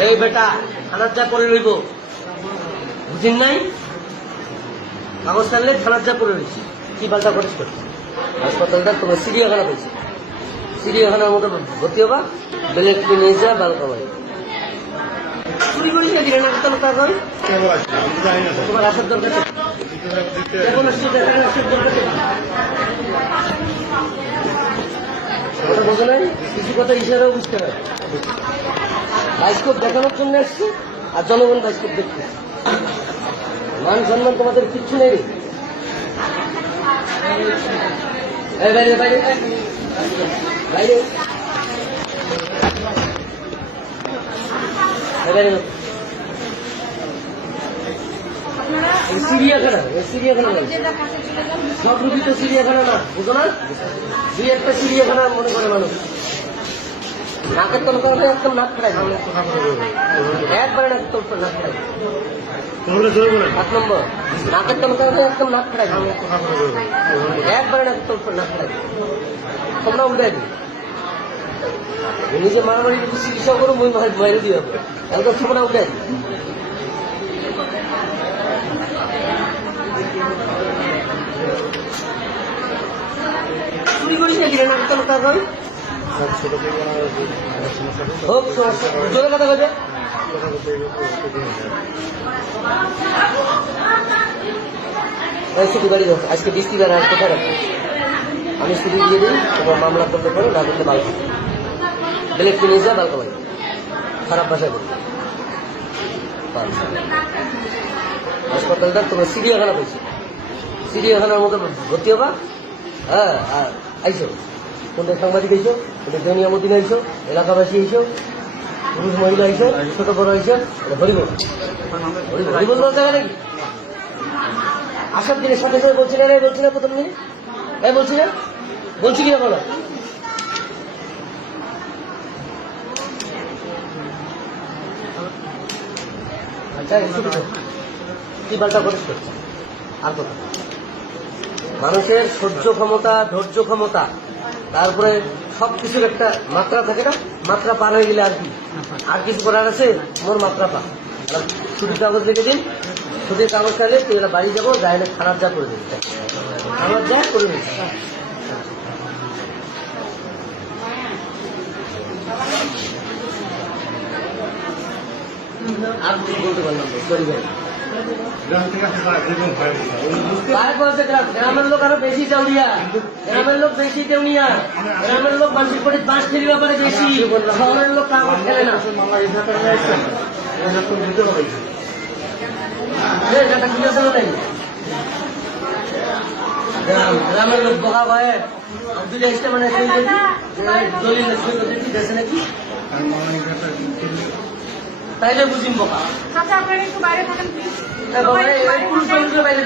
এই বেটা থানার যা করে রইব বুঝিন নাই কাগজ টানলে থানার যা করে রয়েছি কি পাল্টা করিস তো হাসপাতালটা তোমার চিড়িয়াখানা পেয়েছি চিড়িয়াখানার মতো ভর্তি হবা বেলেট কিনে যা বাল কামাই চুরি করিস না দিলে না কেন তা কই তোমার আসার দরকার এখন আসছে কথা বোঝো নাই কিছু কথা ইশারাও বুঝতে পারে বাইস্কোপ দেখানোর জন্য আসছে আর জনগণ বাইস্কোপ দেখছে মান সম্মান তোমাদের কিচ্ছু নেই বাইরে বাইরে বাইরে বাইরে চিড়িয়াখানা চিড়িয়াখানা সব রুগী তো চিড়িয়াখানা না বুঝো না দুই একটা চিড়িয়াখানা মনে করে মানুষ নাকের তলকা হলে একদম নাক খায় একবারে নাকের তলকা নাক খায় 7 নম্বর নাকের তলকা হলে একদম নাক খায় একবারে নাকের তলকা নাক খায় তোমরা উল্টাই দিই নিজে মারামারি যদি চিকিৎসা করো মই বাইরে দিয়ে হবে একদম তোমরা উল্টাই দিই চুরি করিস না কিনে নাকের তলকা হয় হোক জোরে কথা বলছে ছুটি বাড়ি হোক আজকে বৃষ্টি বেড়া কোথায় রাখবো আমি ছুটি দিয়ে দিই তোমার মামলা করতে পারো না করতে বাল বেলেট কিনে যা বাল কামাই খারাপ ভাষা বলি হাসপাতালটা তোমার চিড়িয়াখানা পেয়েছি চিড়িয়াখানার মতো ভর্তি হবা হ্যাঁ আর আইসো কোনটা সাংবাদিক আইসো কোনটা জনিয়ামুদ্দিন আইসো এলাকাবাসী আইসো পুরুষ মহিলা আইসো ছোট বড় আইসো হরিবল হরিবল বলতে হবে নাকি আসার দিনের সাথে সাথে বলছি না বলছি না প্রথম দিনে বলছি না বলছি কিনা বলো কি পাল্টা করিস আর কথা মানুষের সহ্য ক্ষমতা ধৈর্য ক্ষমতা তারপরে সবকিছুর একটা মাত্রা থাকে না মাত্রা পার হয়ে গেলে আর কিছু করার আছে মোর মাত্রা পা ছুটির কাগজ লিখে দিন ছুটির কাগজ চাইলে তুই এরা বাড়ি যাবো যাইলে খারাপ যা করে দিবি খারাপ যা করে দিবি আর কিছু বলতে পারলাম সরি ভাই গ্রামের লোক আরো বেশি চাউরিয়া গ্রামের লোক বেশি দেউনিয়া গ্রামের লোক মানুষের করে বাঁশ ফেরি ব্যাপারে বেশি শহরের লোক কাগজ খেলে না গ্রামের লোক বোকা ভয়ে দুই আসতে মানে দলিল দেশে নাকি তাইলে বুঝিম বোকা আপনারা একটু বাইরে থাকেন প্লিজ বাইরে